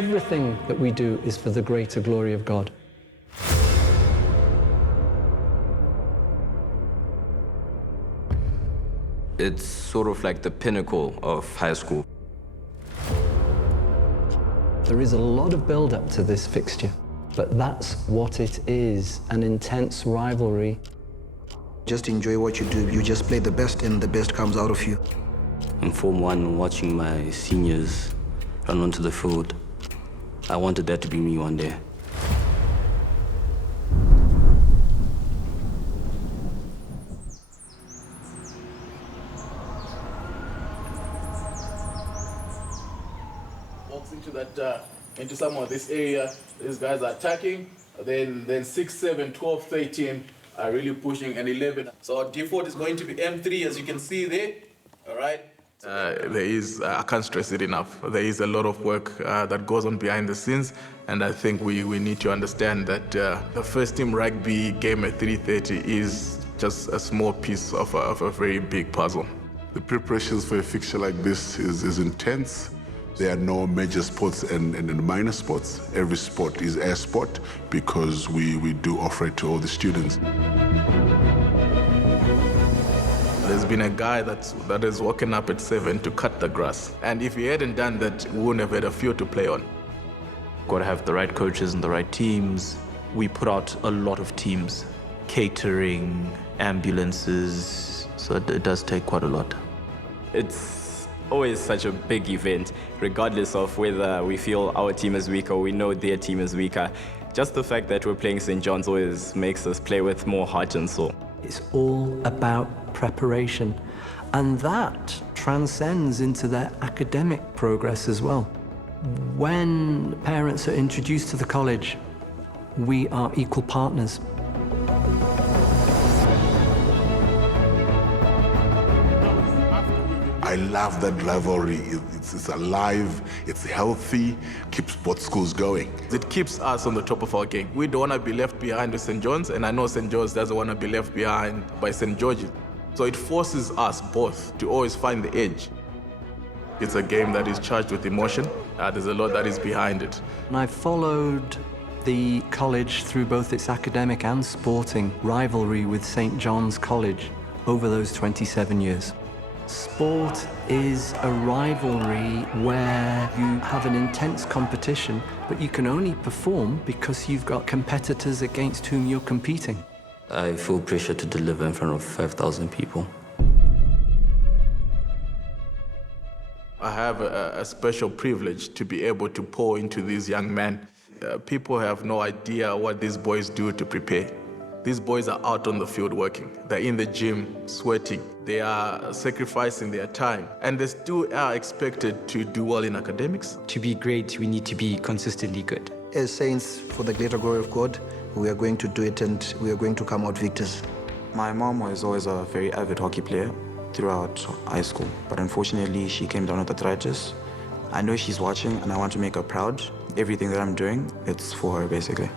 Everything that we do is for the greater glory of God. It's sort of like the pinnacle of high school. There is a lot of build-up to this fixture, but that's what it is, an intense rivalry. Just enjoy what you do. You just play the best, and the best comes out of you. In Form 1, watching my seniors run onto the field, I wanted that to be me one day. Walks into some of this area. These guys are attacking. Then 6, 7, 12, 13 are really pushing, and 11. So our default is going to be M3, as you can see there. All right. There is, I can't stress it enough, there is a lot of work that goes on behind the scenes, and I think we need to understand that the first team rugby game at 3:30 is just a small piece of a very big puzzle. The preparations for a fixture like this is intense. There are no major sports and minor sports. Every sport is a sport because we do offer it to all the students. There's been a guy that has woken up at 7 to cut the grass. And if he hadn't done that, we wouldn't have had a field to play on. Got to have the right coaches and the right teams. We put out a lot of teams, catering, ambulances, so it does take quite a lot. It's always such a big event, regardless of whether we feel our team is weak or we know their team is weaker. Just the fact that we're playing St. John's always makes us play with more heart and soul. It's all about preparation, and that transcends into their academic progress as well. When parents are introduced to the college, we are equal partners. I love that rivalry. It's alive, it's healthy, keeps both schools going. It keeps us on the top of our game. We don't want to be left behind with St. John's, and I know St. George doesn't want to be left behind by St. George's. So it forces us both to always find the edge. It's a game that is charged with emotion. There's a lot that is behind it. And I followed the college through both its academic and sporting rivalry with St. John's College over those 27 years. Sport is a rivalry where you have an intense competition, but you can only perform because you've got competitors against whom you're competing. I feel pressure to deliver in front of 5,000 people. I have a special privilege to be able to pour into these young men. People have no idea what these boys do to prepare. These boys are out on the field working. They're in the gym, sweating. They are sacrificing their time. And they still are expected to do well in academics. To be great, we need to be consistently good. As saints, for the greater glory of God, we are going to do it, and we are going to come out victors. My mom was always a very avid hockey player throughout high school, but unfortunately she came down with arthritis. I know she's watching, and I want to make her proud. Everything that I'm doing, it's for her, basically.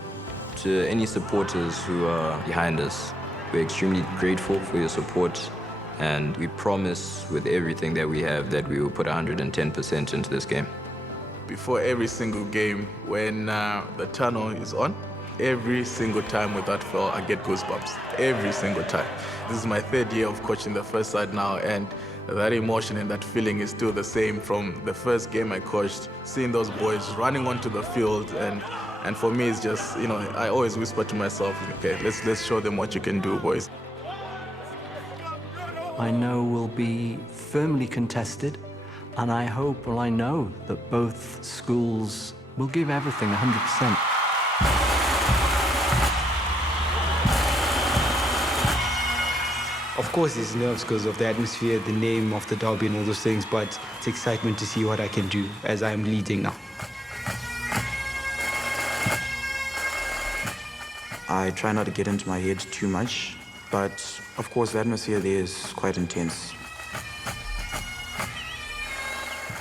To any supporters who are behind us, we're extremely grateful for your support, and we promise with everything that we have that we will put 110% into this game. Before every single game, when the tunnel is on, every single time without fail, I get goosebumps. Every single time. This is my 3rd year of coaching the first side now, and that emotion and that feeling is still the same from the first game I coached. Seeing those boys running onto the field, and for me, it's just, I always whisper to myself, okay, let's show them what you can do, boys. I know will be firmly contested, and I hope, I know that both schools will give everything 100%. Of course, there's nerves because of the atmosphere, the name of the derby and all those things, but it's excitement to see what I can do as I'm leading now. I try not to get into my head too much, but of course the atmosphere there is quite intense.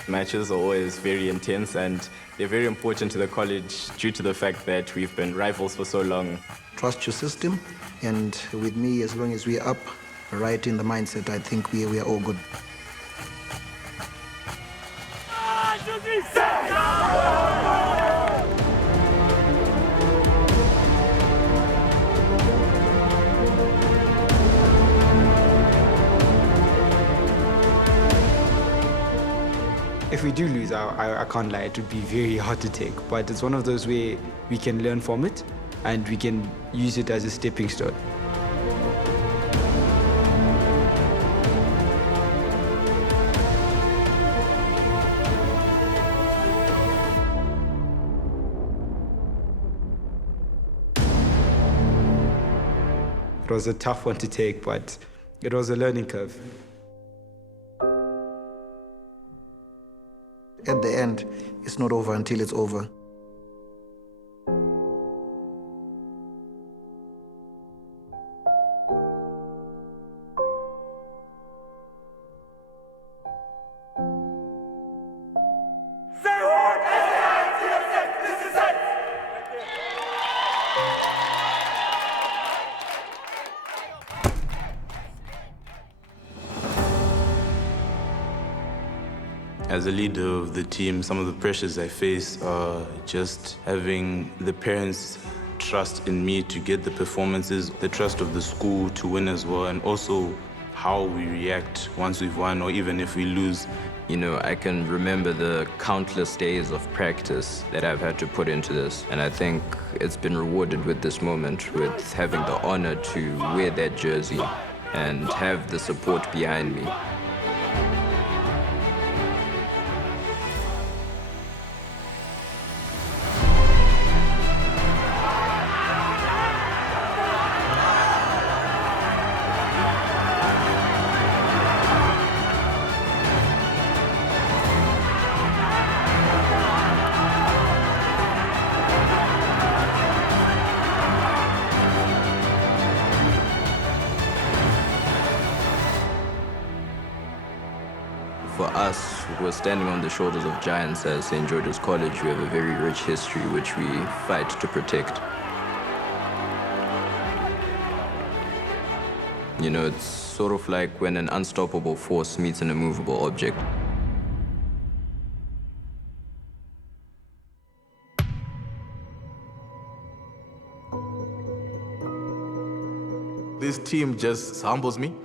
Matches are always very intense, and they're very important to the college due to the fact that we've been rivals for so long. Trust your system, and with me, as long as we're up, right in the mindset, I think we are all good. Ah, If we do lose, I can't lie, it would be very hard to take. But it's one of those where we can learn from it and we can use it as a stepping stone. It was a tough one to take, but it was a learning curve. At the end, it's not over until it's over. As a leader of the team, some of the pressures I face are just having the parents' trust in me to get the performances, the trust of the school to win as well, and also how we react once we've won or even if we lose. You know, I can remember the countless days of practice that I've had to put into this, and I think it's been rewarded with this moment, with having the honor to wear that jersey and have the support behind me. For us, who are standing on the shoulders of giants as St. George's College, we have a very rich history which we fight to protect. You know, it's sort of like when an unstoppable force meets an immovable object. This team just humbles me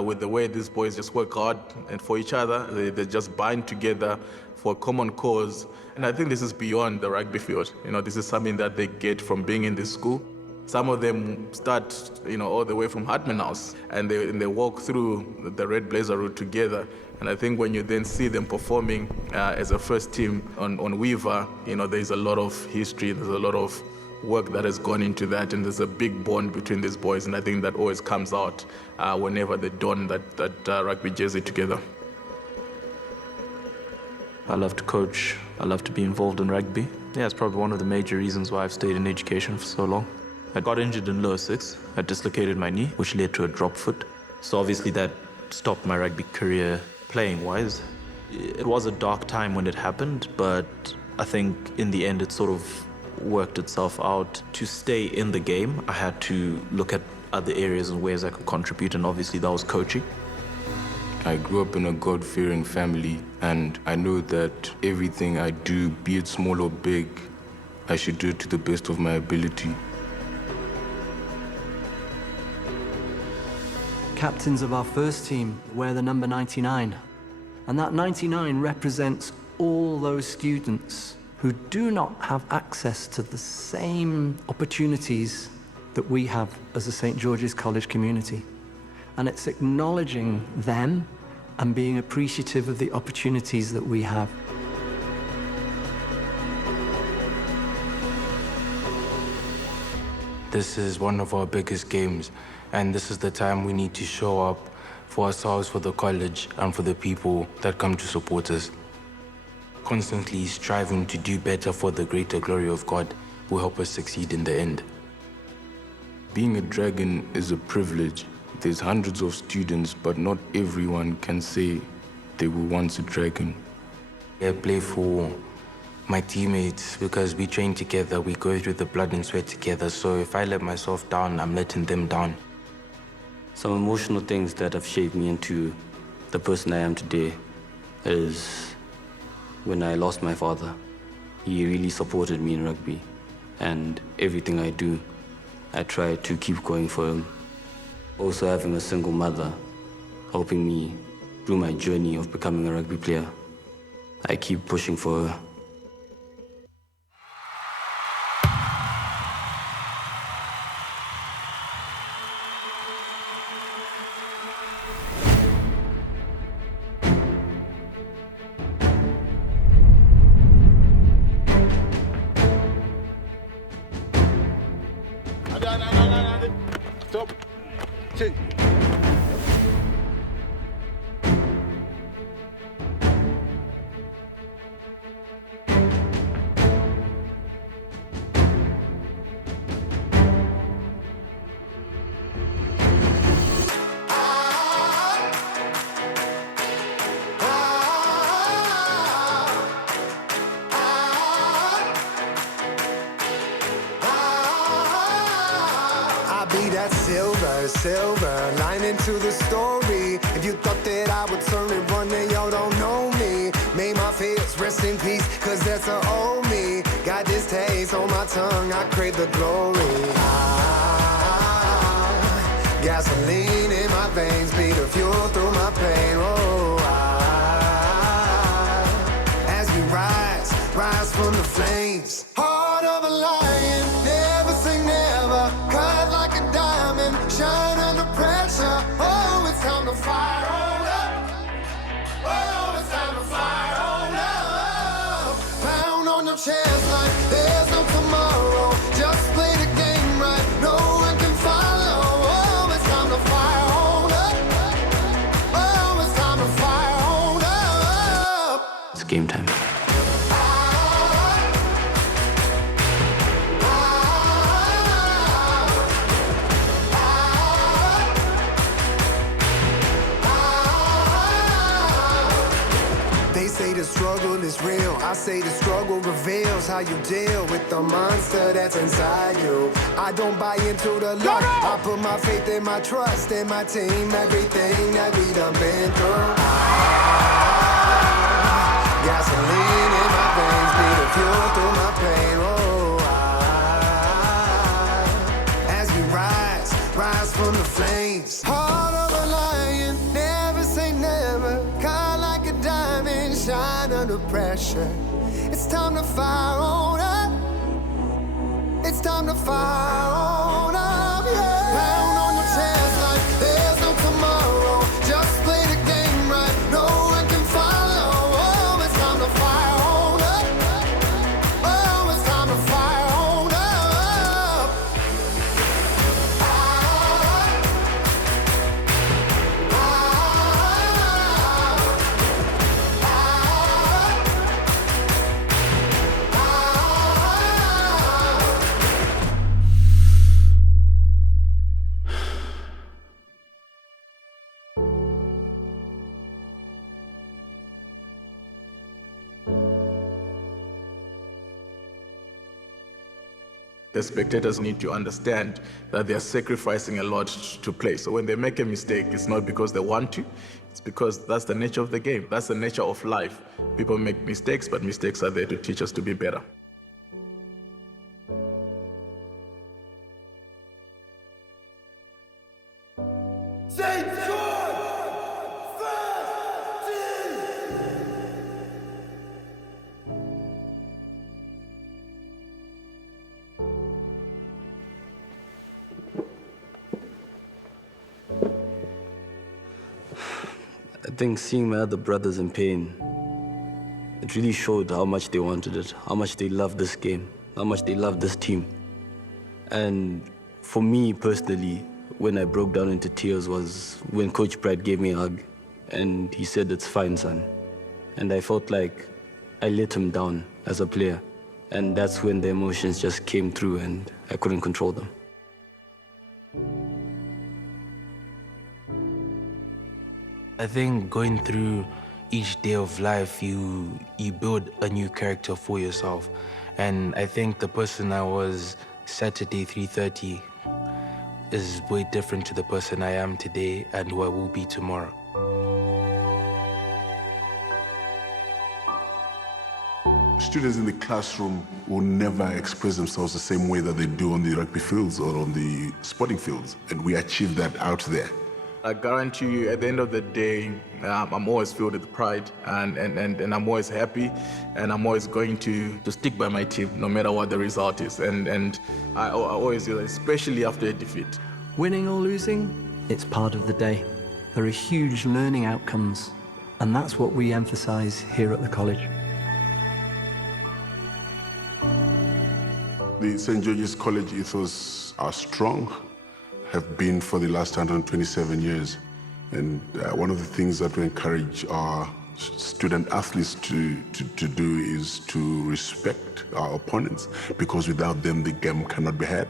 with the way these boys just work hard and for each other. They just bind together for a common cause. And I think this is beyond the rugby field. You know, this is something that they get from being in this school. Some of them start, you know, all the way from Hartman House, and they walk through the Red Blazer route together. And I think when you then see them performing as a first team on Weaver, you know, there's a lot of history, there's a lot of work that has gone into that, and there's a big bond between these boys, and I think that always comes out whenever they don that rugby jersey together. I love to coach, I love to be involved in rugby. Yeah, it's probably one of the major reasons why I've stayed in education for so long. I got injured in lower six. I dislocated my knee, which led to a drop foot. So obviously that stopped my rugby career playing-wise. It was a dark time when it happened, but I think in the end it sort of worked itself out. To stay in the game, I had to look at other areas and ways I could contribute, and obviously that was coaching. I grew up in a God-fearing family, and I know that everything I do, be it small or big, I should do it to the best of my ability. Captains of our first team wear the number 99, and that 99 represents all those students who do not have access to the same opportunities that we have as a St. George's College community. And it's acknowledging them and being appreciative of the opportunities that we have. This is one of our biggest games, and this is the time we need to show up for ourselves, for the college, and for the people that come to support us. Constantly striving to do better for the greater glory of God will help us succeed in the end. Being a dragon is a privilege. There's hundreds of students, but not everyone can say they were once a dragon. I play for my teammates because we train together, we go through the blood and sweat together, so if I let myself down, I'm letting them down. Some emotional things that have shaped me into the person I am today is when I lost my father. He really supported me in rugby, and everything I do, I try to keep going for him. Also having a single mother helping me through my journey of becoming a rugby player. I keep pushing for her. Stop. Change. Be that silver lining to the story. If you thought that I would turn and run, then y'all don't know me. May my fears rest in peace, cause that's a old me. Got this taste on my tongue, I crave the glory. Gasoline in my veins, be the fuel through my pain. Oh, as we rise from the flames. Heart of a lion, never say never. Cut like a diamond, shine under pressure. Oh, it's time to fire on up. Oh, it's time to fire on up. Pound on your chest like there's no tomorrow. Just play the game right, no one can follow. Oh, it's time to fire on up. Oh, it's time to fire on up. It's game time. They say the struggle is real. I say the struggle reveals how you deal with the monster that's inside you. I don't buy into the luck. I put my faith and my trust in my team. Everything that we done been through. Gasoline in my veins, be the fuel through my pain. Oh, as we rise from the flames. Heart of a lion, never say never. Caught like a diamond, shine under pressure. It's time to fire on up. It's time to fire on up, yeah. Pound on your chest like there's no tomorrow. Just play the game right, no one can follow. Oh, it's time to fire on up. Oh, it's time to fire on up. The spectators need to understand that they are sacrificing a lot to play. So when they make a mistake, it's not because they want to, it's because that's the nature of the game. That's the nature of life. People make mistakes, but mistakes are there to teach us to be better. I think seeing my other brothers in pain, it really showed how much they wanted it, how much they loved this game, how much they loved this team. And for me personally, when I broke down into tears was when Coach Brad gave me a hug and he said, "It's fine, son." And I felt like I let him down as a player. And that's when the emotions just came through and I couldn't control them. I think going through each day of life, you build a new character for yourself. And I think the person I was Saturday 3:30 is way different to the person I am today and who I will be tomorrow. Students in the classroom will never express themselves the same way that they do on the rugby fields or on the sporting fields. And we achieve that out there. I guarantee you, at the end of the day, I'm always filled with pride, and I'm always happy, and I'm always going to stick by my team, no matter what the result is. And I always do that, especially after a defeat. Winning or losing, it's part of the day. There are huge learning outcomes, and that's what we emphasize here at the college. The St. George's College ethos are strong, have been for the last 127 years. And one of the things that we encourage our student athletes to do is to respect our opponents, because without them, the game cannot be had.